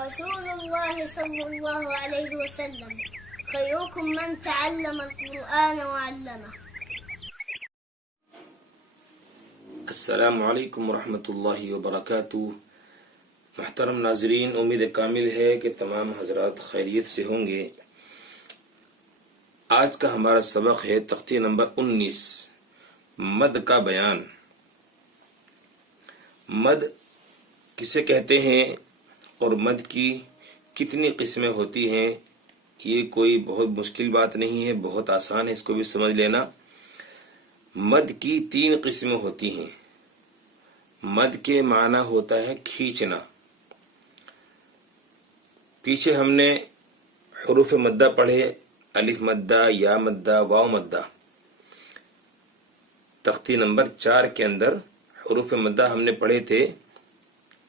رسول الله صلى الله عليه وسلم خيركم من تعلم القرآن وعلمه. السلام علیکم ورحمۃ اللہ وبرکاتہ. محترم ناظرین، امید کامل ہے کہ تمام حضرات خیریت سے ہوں گے. آج کا ہمارا سبق ہے تختی نمبر 19، مد کا بیان. مد کسے کہتے ہیں اور مد کی کتنی قسمیں ہوتی ہیں، یہ کوئی بہت مشکل بات نہیں ہے، بہت آسان ہے، اس کو بھی سمجھ لینا. مد کی 3 قسمیں ہوتی ہیں. مد کے معنی ہوتا ہے کھینچنا. پیچھے ہم نے حروف مدہ پڑھے، الف مدہ، یا مدہ، واو مدہ. تختی نمبر 4 کے اندر حروف مدہ ہم نے پڑھے تھے،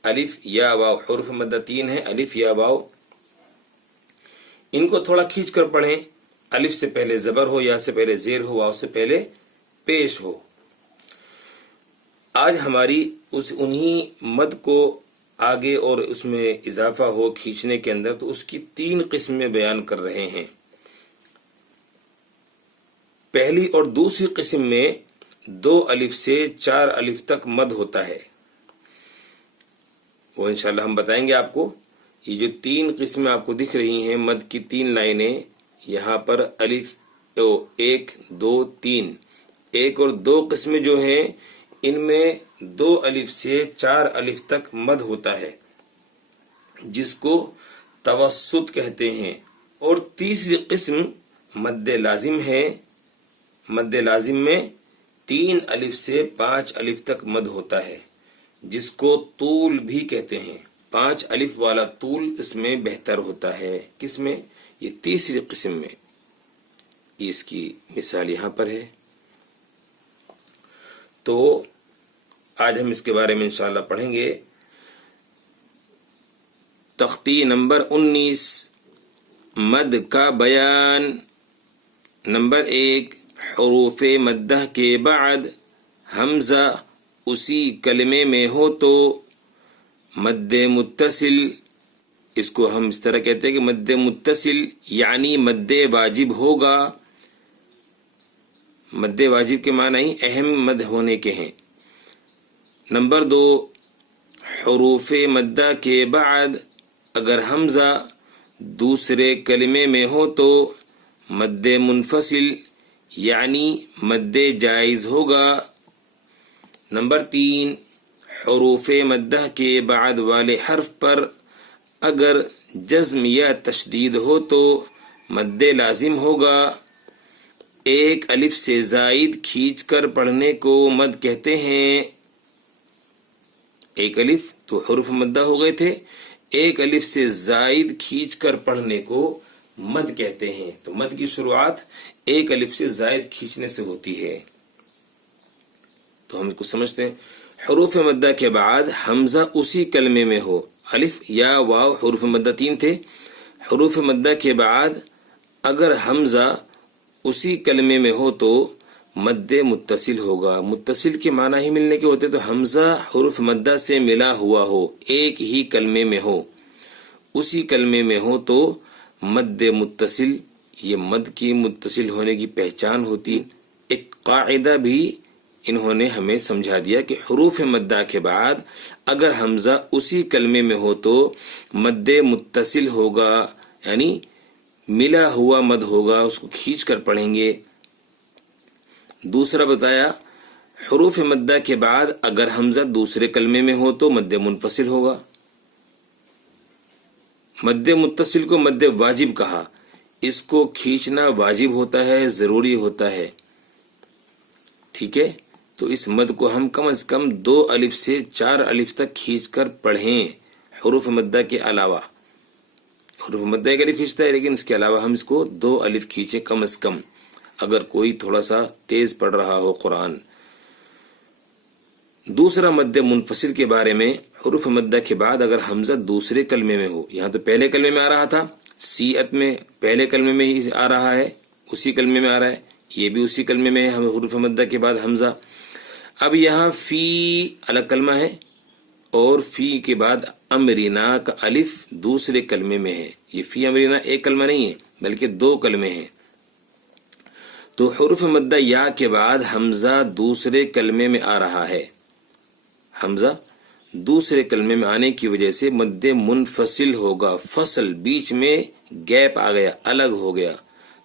الف یا واو. حروف مدہ 3 ہیں، الف یا واو. ان کو تھوڑا کھینچ کر پڑھیں. الف سے پہلے زبر ہو، یا سے پہلے زیر ہو، واو سے پہلے پیش ہو. آج ہماری انہی مد کو آگے اور اس میں اضافہ ہو کھینچنے کے اندر، تو اس کی 3 قسمیں بیان کر رہے ہیں. پہلی اور دوسری قسم میں 2 الف سے 4 الف تک مد ہوتا ہے، وہ انشاءاللہ ہم بتائیں گے آپ کو. یہ جو 3 قسمیں آپ کو دکھ رہی ہیں مد کی 3 لائنیں، یہاں پر الف 1 2 3، 1 اور 2 قسمیں جو ہیں ان میں 2 الف سے 4 الف تک مد ہوتا ہے، جس کو توسط کہتے ہیں. اور تیسری قسم مد لازم ہے. مد لازم میں 3 الف سے 5 الف تک مد ہوتا ہے، جس کو طول بھی کہتے ہیں. 5 الف والا طول اس میں بہتر ہوتا ہے. کس میں؟ یہ تیسری قسم میں. اس کی مثال یہاں پر ہے. تو آج ہم اس کے بارے میں انشاءاللہ پڑھیں گے. تختی نمبر 19، مد کا بیان. نمبر 1، حروف مدہ کے بعد حمزہ اسی کلمے میں ہو تو مد متصل. اس کو ہم اس طرح کہتے ہیں کہ مد متصل یعنی مد واجب ہوگا. مد واجب کے معنی ہی اہم مد ہونے کے ہیں. نمبر 2، حروف مدہ کے بعد اگر حمزہ دوسرے کلمے میں ہو تو مد منفصل یعنی مد جائز ہوگا. نمبر 3، حروف مدہ کے بعد والے حرف پر اگر جزم یا تشدید ہو تو مد لازم ہوگا. 1 الف سے زائد کھینچ کر پڑھنے کو مد کہتے ہیں. 1 الف تو حروف مدہ ہو گئے تھے، 1 الف سے زائد کھینچ کر پڑھنے کو مد کہتے ہیں. تو مد کی شروعات 1 الف سے زائد کھینچنے سے ہوتی ہے. تو ہم اس کو سمجھتے ہیں. حروف مدہ کے بعد حمزہ اسی کلمے میں ہو. الف یا واو حروف مدہ 3 تھے. حروف مدہ کے بعد اگر حمزہ اسی کلمے میں ہو تو مد متصل ہوگا. متصل کے معنی ہی ملنے کے ہوتے، تو حمزہ حروف مدہ سے ملا ہوا ہو، ایک ہی کلمے میں ہو، اسی کلمے میں ہو تو مد متصل. یہ مد کی متصل ہونے کی پہچان ہوتی. ایک قاعدہ بھی انہوں نے ہمیں سمجھا دیا کہ حروف مدہ کے بعد اگر حمزہ اسی کلمے میں ہو تو مد متصل ہوگا، یعنی ملا ہوا مد ہوگا، اس کو کھینچ کر پڑھیں گے. دوسرا بتایا، حروف مدہ کے بعد اگر حمزہ دوسرے کلمے میں ہو تو مد منفصل ہوگا. مد متصل کو مد واجب کہا. اس کو کھینچنا واجب ہوتا ہے، ضروری ہوتا ہے. ٹھیک ہے، تو اس مد کو ہم کم از کم 2 الف سے 4 الف تک کھینچ کر پڑھیں. حروف مدہ کے علاوہ حروف مدہ 1 الف کھینچتا ہے، لیکن اس کے علاوہ ہم اس کو 2 الف کھینچیں کم از کم، اگر کوئی تھوڑا سا تیز پڑھ رہا ہو قرآن. دوسرا مد منفصل کے بارے میں، حروف مدہ کے بعد اگر حمزہ دوسرے کلمے میں ہو. یہاں تو پہلے کلمے میں آ رہا تھا، سیئت میں پہلے کلمے میں ہی آ رہا ہے، اسی کلمے میں آ رہا ہے. یہ بھی اسی کلمے میں ہے حروف مدہ کے بعد حمزہ. اب یہاں فی الگ کلمہ ہے اور فی کے بعد امرینا کا الف دوسرے کلمے میں ہے. یہ فی امرینا ایک کلمہ نہیں ہے بلکہ دو کلمے ہیں. تو حروف مدہ یا کے بعد حمزہ دوسرے کلمے میں آ رہا ہے. حمزہ دوسرے کلمے میں آنے کی وجہ سے مد منفصل ہوگا. فصل بیچ میں گیپ آ گیا، الگ ہو گیا،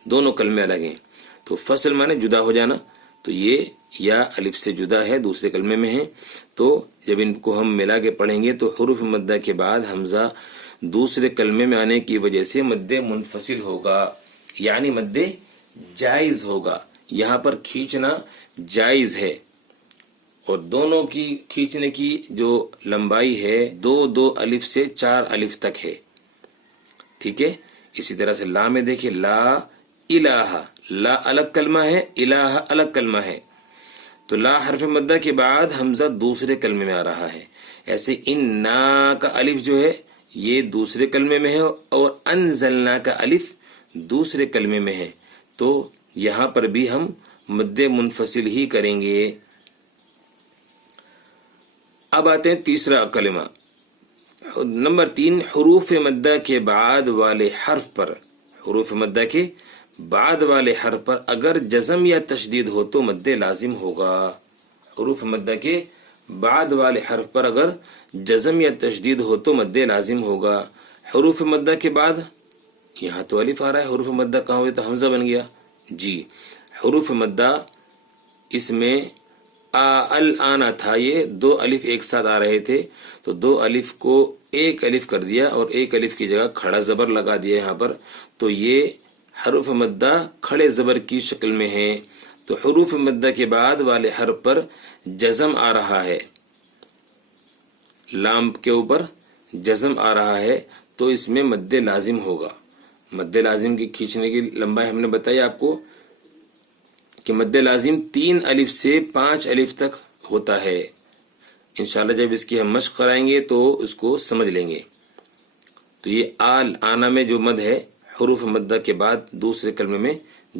دونوں کلمے الگ ہیں. تو فصل مانے جدا ہو جانا. تو یہ یا الف سے جدا ہے، دوسرے کلمے میں ہے. تو جب ان کو ہم ملا کے پڑھیں گے تو حروف مدہ کے بعد حمزہ دوسرے کلمے میں آنے کی وجہ سے مد منفصل ہوگا، یعنی مد جائز ہوگا. یہاں پر کھینچنا جائز ہے، اور دونوں کی کھینچنے کی جو لمبائی ہے 2 الف سے 4 الف تک ہے. ٹھیک ہے. اسی طرح سے لا میں دیکھیں، لا الہ، لا الگ کلمہ ہے، الہ الگ کلمہ ہے. تو لا حرف مدہ کے بعد حمزہ دوسرے کلمے میں آ رہا ہے. ایسے انا کا الف جو ہے یہ دوسرے کلمے میں ہے، اور انزلنا کا الف دوسرے کلمے میں ہے. تو یہاں پر بھی ہم مد منفصل ہی کریں گے. اب آتے ہیں تیسرا کلمہ. نمبر 3، حروف مدہ کے بعد والے حرف پر، حروف مدہ کے بعد والے حرف پر اگر جزم یا تشدید ہو تو مد لازم ہوگا. حروف مدہ کے بعد والے حرف پر اگر جزم یا تشدید ہو تو مد لازم ہوگا. حروف مدہ کے بعد یہاں تو الف آ رہا ہے، حروف مدہ کہاں ہوئے تو حمزہ بن گیا. جی، حروف مدہ اس میں ال آنا تھا، یہ 2 الف ایک ساتھ آ رہے تھے، تو 2 الف کو ایک الف کر دیا اور ایک الف کی جگہ کھڑا زبر لگا دیا یہاں پر. تو یہ حروف مدہ کھڑے زبر کی شکل میں ہے. تو حروف مدہ کے بعد والے حرف پر جزم آ رہا ہے، لام کے اوپر جزم آ رہا ہے، تو اس میں مد لازم ہوگا. مد لازم کی کھینچنے کی لمبائی ہم نے بتائی آپ کو کہ مد لازم 3 الف سے 5 الف تک ہوتا ہے. انشاءاللہ جب اس کی ہم مشق کرائیں گے تو اس کو سمجھ لیں گے. تو یہ آل آنا میں جو مد ہے حروف مدہ کے بعد دوسرے کلمے میں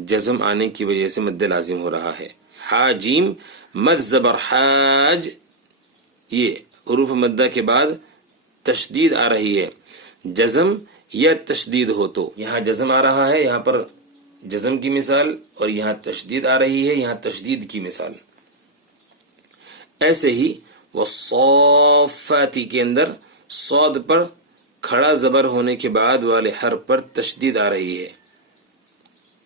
جزم آنے کی وجہ سے مد لازم ہو رہا ہے. حاجیم مد زبر حاج، یہ حروف مدہ کے بعد تشدید آ رہی ہے. جزم یا تشدید ہو تو یہاں جزم آ رہا ہے، یہاں پر جزم کی مثال، اور یہاں تشدید آ رہی ہے، یہاں تشدید کی مثال. ایسے ہی والصافاتی کے اندر صاد پر کھڑا زبر ہونے کے بعد والے حرف پر تشدید آ رہی ہے.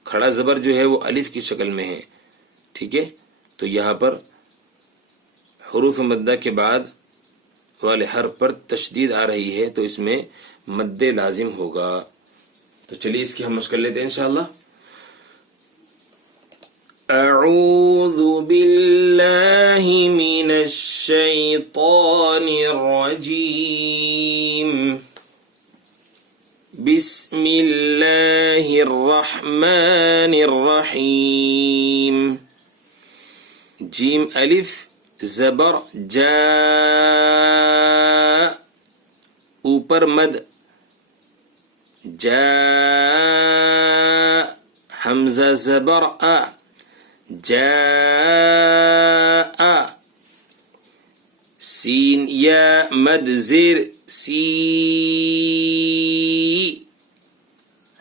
کھڑا زبر جو ہے وہ الف کی شکل میں ہے. ٹھیک ہے. تو یہاں پر حروف مدہ کے بعد والے حرف پر تشدید آ رہی ہے، تو اس میں مد لازم ہوگا. تو چلیے اس کی ہم مشق کر لیتے ہیں انشاءاللہ. اعوذ باللہ من الشیطان الرجیم. بسم اللہ الرحمن الرحیم. جیم الف زبر جا، اوپر مد جا، حمزہ زبر ا، جاء. سین یا مد زیر سی،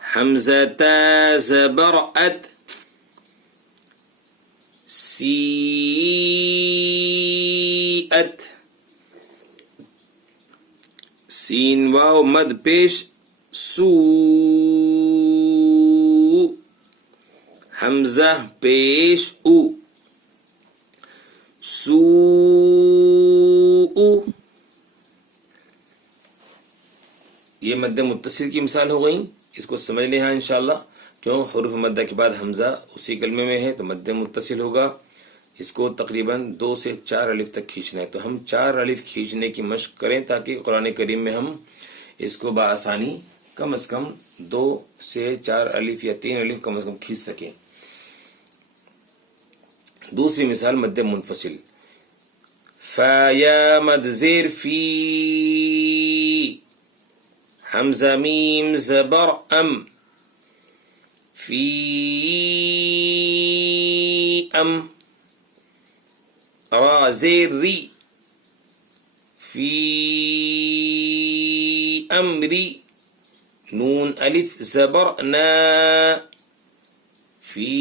حمزہ تا زبر ات، سیئت. سین واو مد پیش سو، حمزہ پیش او، سو. یہ مد متصل کی مثال ہو گئی. اس کو سمجھ لیں ہاں انشاءاللہ. کیوں؟ حروف مدہ کے بعد حمزہ اسی کلمے میں ہے تو مد متصل ہوگا. اس کو تقریباً 2 سے 4 الف تک کھینچنا ہے. تو ہم 4 الف کھینچنے کی مشق کریں تاکہ قرآن کریم میں ہم اس کو بآسانی کم از کم 2 سے 4 الف یا 3 الف کم از کم کھینچ سکیں. دوسری مثال مد منفصل. فا یا مد زیر فی، حمزہ میم زبر ام، فی ام. را زیر ری، فی امری نون الف زبر نا فی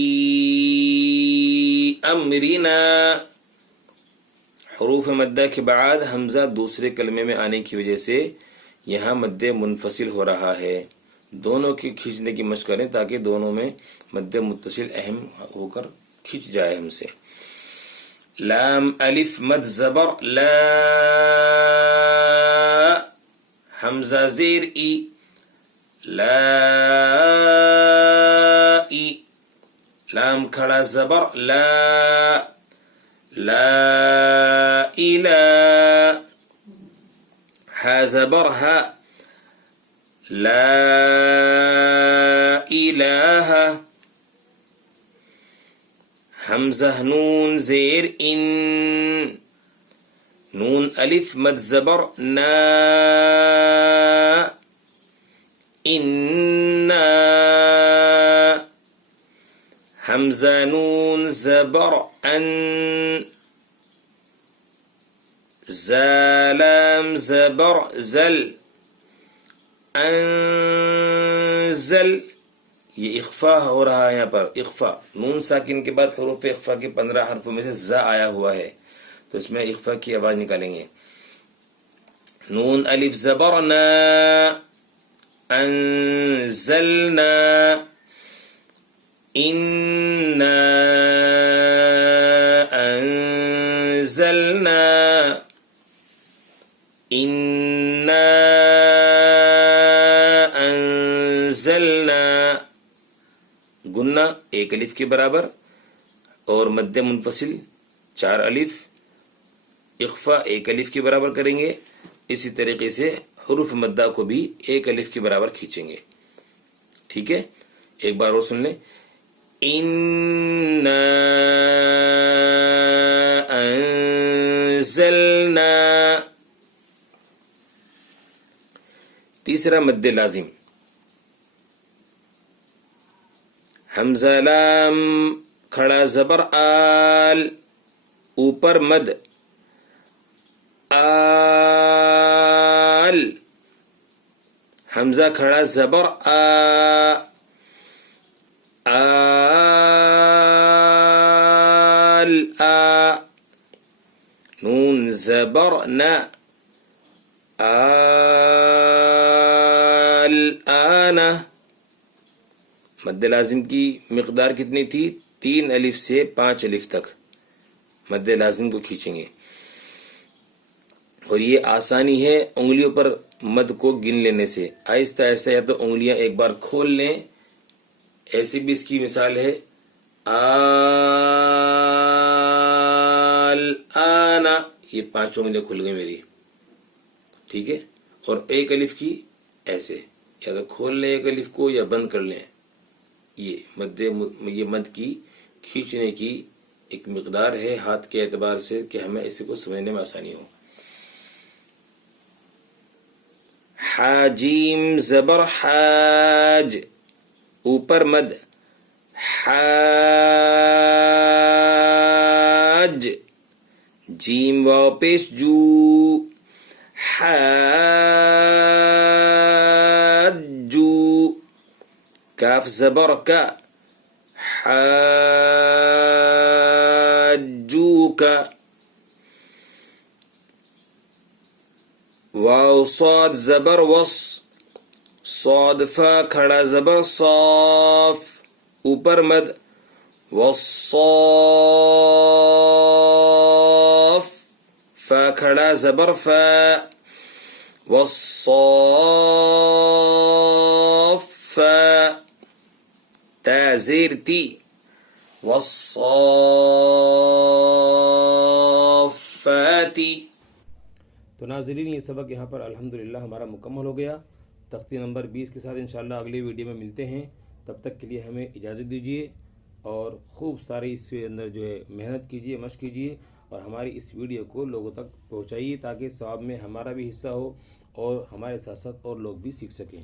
امرنا. حروف مدہ کے بعد حمزہ دوسرے کلمے میں آنے کی وجہ سے یہاں مد منفصل ہو رہا ہے. دونوں کی کھینچنے کی مشق کریں تاکہ دونوں میں مد متصل اہم ہو کر کھینچ جائے ہم سے. لام الف مد زبر لا حمزہ زیر ای لا ای لام کھڑا زبر لا لا الہ ہا زبر ہا لا الہ حمزہ نون زیر ان نون الف مد زبر نا انا حمزہ نون زبر ان زالام زبر زل انزل. یہ اخفا ہو رہا ہے. یہاں پر اخفا نون ساکن کے بعد حروف اخفا کے 15 حرفوں میں سے زا آیا ہوا ہے تو اس میں اخفا کی آواز نکالیں گے. نون الف زبر نا انزلنا انا انزلنا انا انزلنا. گنہ ایک الف کے برابر اور مد منفصل 4 الف اخفا ایک الف کے برابر کریں گے. اسی طریقے سے حروف مدہ کو بھی ایک الف کے برابر کھینچیں گے. ٹھیک ہے ایک بار اور سن لیں. انا انزلنا. تیسرا مد لازم حمزہ لام کھڑا زبر آل اوپر مد آل حمزہ کھڑا زبر آ آل آ نون زبر نا آل آنا. مد لازم کی مقدار کتنی تھی 3 الف سے 5 الف تک مد لازم کو کھینچیں گے. اور یہ آسانی ہے انگلیوں پر مد کو گن لینے سے. آہستہ آہستہ یا تو انگلیاں ایک بار کھول لیں. ایسی بھی اس کی مثال ہے آل آنا یہ 5 انگلیاں کھل گئی میری. ٹھیک ہے اور ایک الف کی ایسے یا تو کھول لیں ایک الف کو یا بند کر لیں. یہ مد کی کھینچنے کی ایک مقدار ہے ہاتھ کے اعتبار سے کہ ہمیں اسی کو سمجھنے میں آسانی ہو. حاجیم زبر حاج اوپر مد حاج جیم واو پیش جو حاجو کاف زبر کا حاجوک واو صاد زبر وص صاد فا کھڑا زبر صاف اوپر مد والصاف فا کھڑا زبر فا والصاف فا تا زیر تی والصافاتی. تو ناظرین یہ سبق یہاں پر الحمدللہ ہمارا مکمل ہو گیا. تختی نمبر 20 کے ساتھ انشاءاللہ اگلی ویڈیو میں ملتے ہیں. تب تک کے لیے ہمیں اجازت دیجیے اور خوب ساری اس کے اندر جو ہے محنت کیجیے مشق کیجیے اور ہماری اس ویڈیو کو لوگوں تک پہنچائیے تاکہ ثواب میں ہمارا بھی حصہ ہو اور ہمارے ساتھ ساتھ اور لوگ بھی سیکھ سکیں.